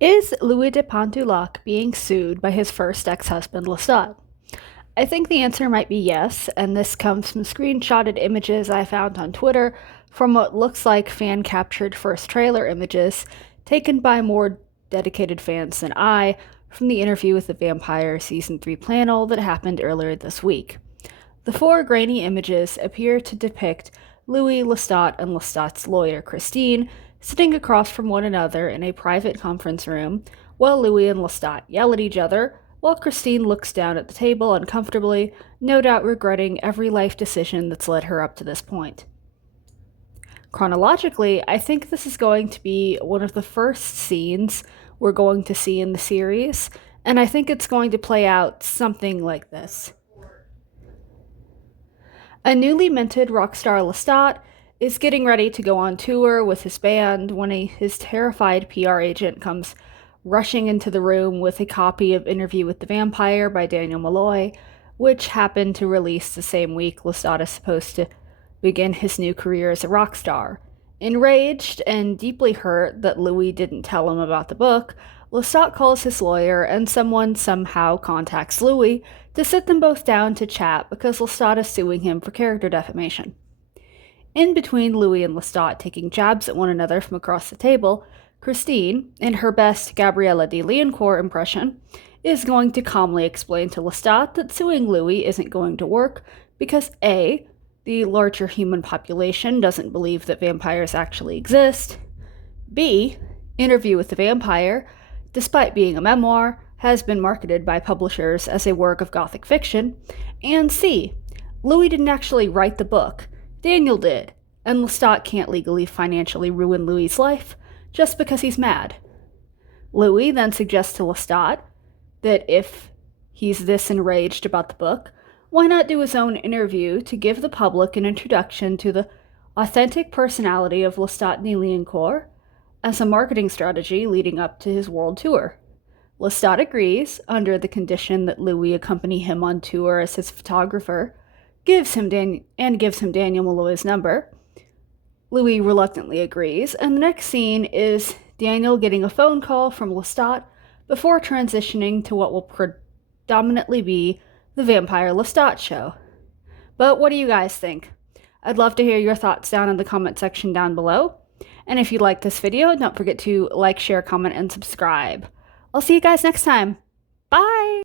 Is Louis de Pontulac being sued by his first ex-husband, Lestat? I think the answer might be yes, and this comes from screenshotted images I found on Twitter from what looks like fan-captured first trailer images taken by more dedicated fans than I from the interview with the Vampire Season 3 panel that happened earlier this week. The four grainy images appear to depict Louis, Lestat, and Lestat's lawyer, Christine, sitting across from one another in a private conference room while Louis and Lestat yell at each other, while Christine looks down at the table uncomfortably, no doubt regretting every life decision that's led her up to this point. Chronologically, I think this is going to be one of the first scenes we're going to see in the series, and I think it's going to play out something like this. A newly minted rock star Lestat is getting ready to go on tour with his band when his terrified PR agent comes rushing into the room with a copy of Interview with the Vampire by Daniel Malloy, which happened to release the same week Lestat is supposed to begin his new career as a rock star. Enraged and deeply hurt that Louis didn't tell him about the book, Lestat calls his lawyer and someone somehow contacts Louis to sit them both down to chat because Lestat is suing him for character defamation. In between Louis and Lestat taking jabs at one another from across the table, Christine, in her best Gabriella de Liancourt impression, is going to calmly explain to Lestat that suing Louis isn't going to work because A, the larger human population doesn't believe that vampires actually exist, B, Interview with the Vampire, despite being a memoir, has been marketed by publishers as a work of gothic fiction, and C, Louis didn't actually write the book, Daniel did, and Lestat can't legally financially ruin Louis's life just because he's mad. Louis then suggests to Lestat that if he's this enraged about the book, why not do his own interview to give the public an introduction to the authentic personality of Lestat de Liancourt as a marketing strategy leading up to his world tour. Lestat agrees, under the condition that Louis accompany him on tour as his photographer, gives him Daniel Malloy's number. Louis reluctantly agrees, and the next scene is Daniel getting a phone call from Lestat before transitioning to what will predominantly be the Vampire Lestat show. But what do you guys think? I'd love to hear your thoughts down in the comment section down below. And if you like this video, don't forget to like, share, comment, and subscribe. I'll see you guys next time. Bye!